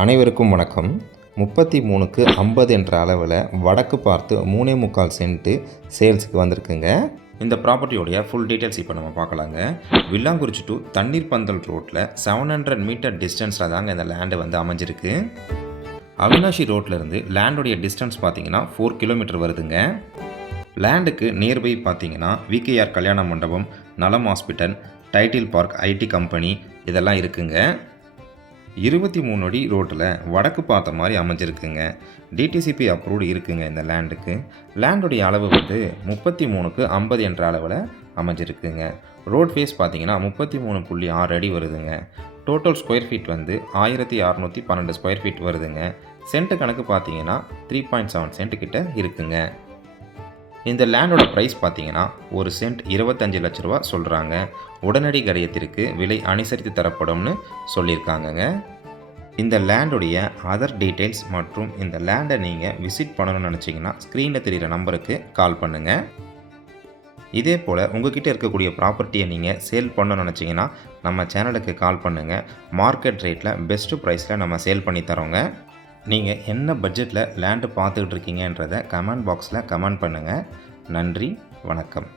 அனைவருக்கும் வணக்கம். 33க்கு 50 என்ற அளவில் வடக்கு பார்த்து 3.25 சென்ட்டு சேல்ஸுக்கு வந்திருக்குங்க. இந்த ப்ராப்பர்ட்டியோடைய ஃபுல் டீட்டெயில்ஸ் இப்போ நம்ம பார்க்கலாங்க. வில்லாங்குறிச்சி டு தண்ணீர் பந்தல் ரோட்டில் 700 மீட்டர் டிஸ்டன்ஸில் தாங்க இந்த லேண்டு வந்து அமைஞ்சிருக்கு. அவினாஷி ரோட்லேருந்து லேண்டுடைய டிஸ்டன்ஸ் பார்த்தீங்கன்னா 4 கிலோமீட்டர் வருதுங்க. லேண்டுக்கு நியர்பை பார்த்தீங்கன்னா விகேஆர் கல்யாண மண்டபம், நலம் hospital, title park, IT company இதெல்லாம் இருக்குங்க. 23 அடி ரோட்டில் வடக்கு பார்த்த மாதிரி அமைஞ்சிருக்குங்க. டிடிசிபி அப்ரூவ்டு இருக்குங்க இந்த லேண்டுக்கு. லேண்டுடைய அளவு வந்து 33க்கு 50 என்ற அளவில் அமைஞ்சிருக்குங்க. ரோட் ஃபேஸ் பார்த்தீங்கன்னா 33.6 அடி வருதுங்க. டோட்டல் ஸ்கொயர் ஃபீட் வந்து 1612 ஸ்கொயர் ஃபீட் வருதுங்க. சென்ட் கணக்கு பார்த்தீங்கன்னா 3.7 சென்ட் கிட்ட இருக்குங்க. இந்த லேண்டோட ப்ரைஸ் பார்த்தீங்கன்னா ஒரு சென்ட் 25 லட்ச ரூபா சொல்கிறாங்க. உடனடி கரையத்திற்கு விலை அனுசரித்து தரப்படும்னு சொல்லியிருக்காங்கங்க. இந்த லேண்டுடைய அதர் டீட்டெயில்ஸ் மற்றும் இந்த லேண்டை நீங்கள் விசிட் பண்ணணும்னு நினச்சிங்கன்னா ஸ்க்ரீனில் தெரிகிற நம்பருக்கு கால் பண்ணுங்கள். இதே போல் உங்ககிட்ட இருக்கக்கூடிய ப்ராப்பர்ட்டியை நீங்கள் சேல் பண்ணணும்னு நினச்சிங்கன்னா நம்ம சேனலுக்கு கால் பண்ணுங்கள். மார்க்கெட் ரேட்டில் பெஸ்ட்டு ப்ரைஸில் நம்ம சேல் பண்ணி தரோங்க. நீங்கள் என்ன பட்ஜெட்டில் லேண்டு பார்த்துக்கிட்டு இருக்கீங்கன்றதை கமெண்ட் பாக்ஸில் கமெண்ட் பண்ணுங்கள். நன்றி, வணக்கம்.